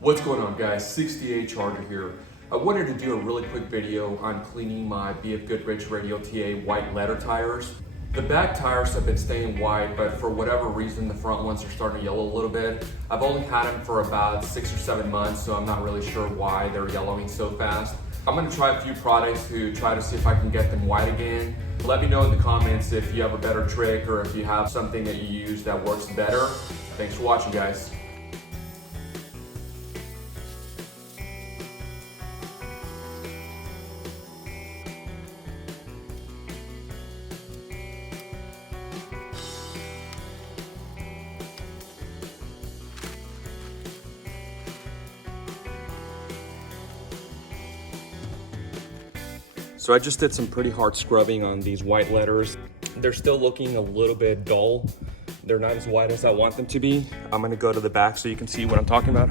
What's going on, guys? 68 Charger here. I wanted to do a really quick video on cleaning my BFGoodrich Radial TA white letter tires. The back tires have been staying white, but for whatever reason, the front ones are starting to yellow a little bit. I've only had them for about 6 or 7 months, so I'm not really sure why they're yellowing so fast. I'm gonna try a few products to try to see if I can get them white again. Let me know in the comments if you have a better trick or if you have something that you use that works better. Thanks for watching, guys. So I just did some pretty hard scrubbing on these white letters. They're still looking a little bit dull. They're not as white as I want them to be. I'm gonna go to the back so you can see what I'm talking about.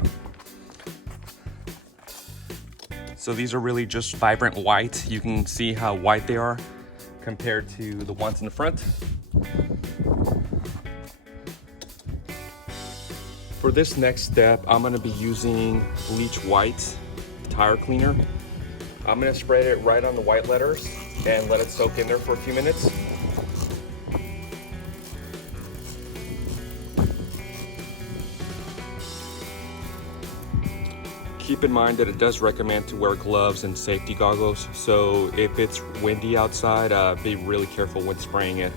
So these are really just vibrant white. You can see how white they are compared to the ones in the front. For this next step, I'm gonna be using Bleche-White tire cleaner. I'm gonna spread it right on the white letters and let it soak in there for a few minutes. Keep in mind that it does recommend to wear gloves and safety goggles, so if it's windy outside, be really careful when spraying it.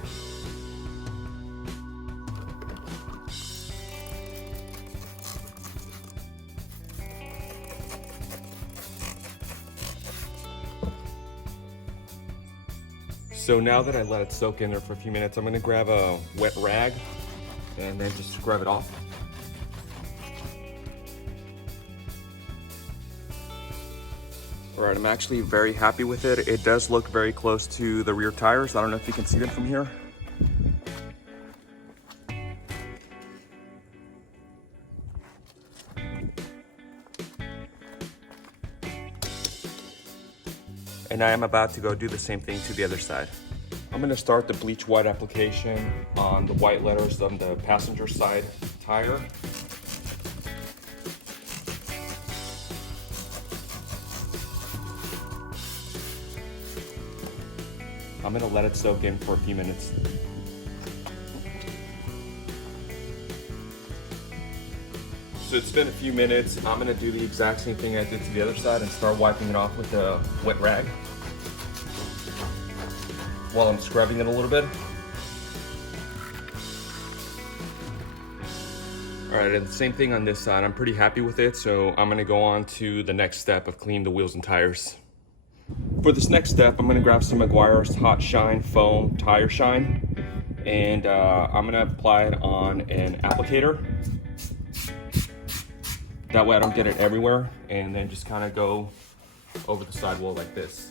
So now that I let it soak in there for a few minutes, I'm gonna grab a wet rag and then just scrub it off. All right, I'm actually very happy with it. It does look very close to the rear tires. I don't know if you can see them from here. And I am about to go do the same thing to the other side. I'm gonna start the Bleche-White application on the white letters on the passenger side tire. I'm gonna let it soak in for a few minutes. So it's been a few minutes. I'm gonna do the exact same thing I did to the other side and start wiping it off with a wet rag while I'm scrubbing it a little bit. All right, and the same thing on this side. I'm pretty happy with it, so I'm gonna go on to the next step of cleaning the wheels and tires. For this next step, I'm gonna grab some Meguiar's Hot Shine Foam Tire Shine, and I'm gonna apply it on an applicator. That way I don't get it everywhere, and then just kind of go over the sidewall like this.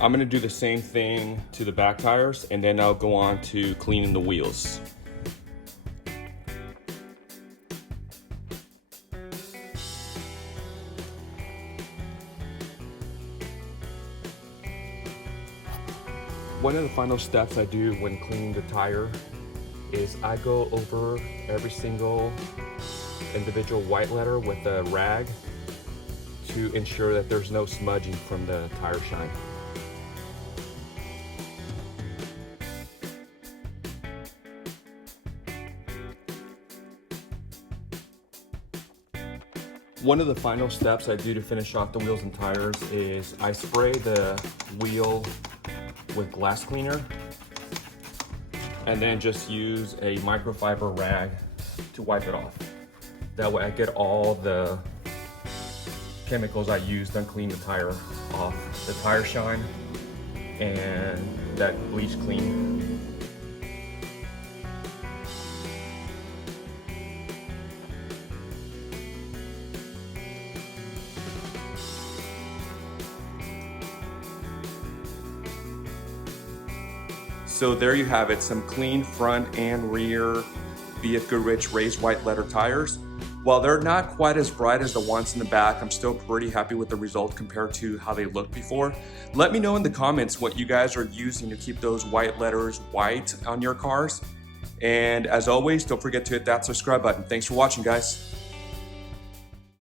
I'm gonna do the same thing to the back tires, and then I'll go on to cleaning the wheels. One of the final steps I do when cleaning the tire is I go over every single individual white letter with a rag to ensure that there's no smudging from the tire shine. One of the final steps I do to finish off the wheels and tires is I spray the wheel with glass cleaner and then just use a microfiber rag to wipe it off. That way I get all the chemicals I used on cleaning the tire off, the tire shine and that bleach clean. So there you have it, some clean front and rear BFGoodrich raised white letter tires. While they're not quite as bright as the ones in the back, I'm still pretty happy with the result compared to how they looked before. Let me know in the comments what you guys are using to keep those white letters white on your cars. And as always, don't forget to hit that subscribe button. Thanks for watching, guys.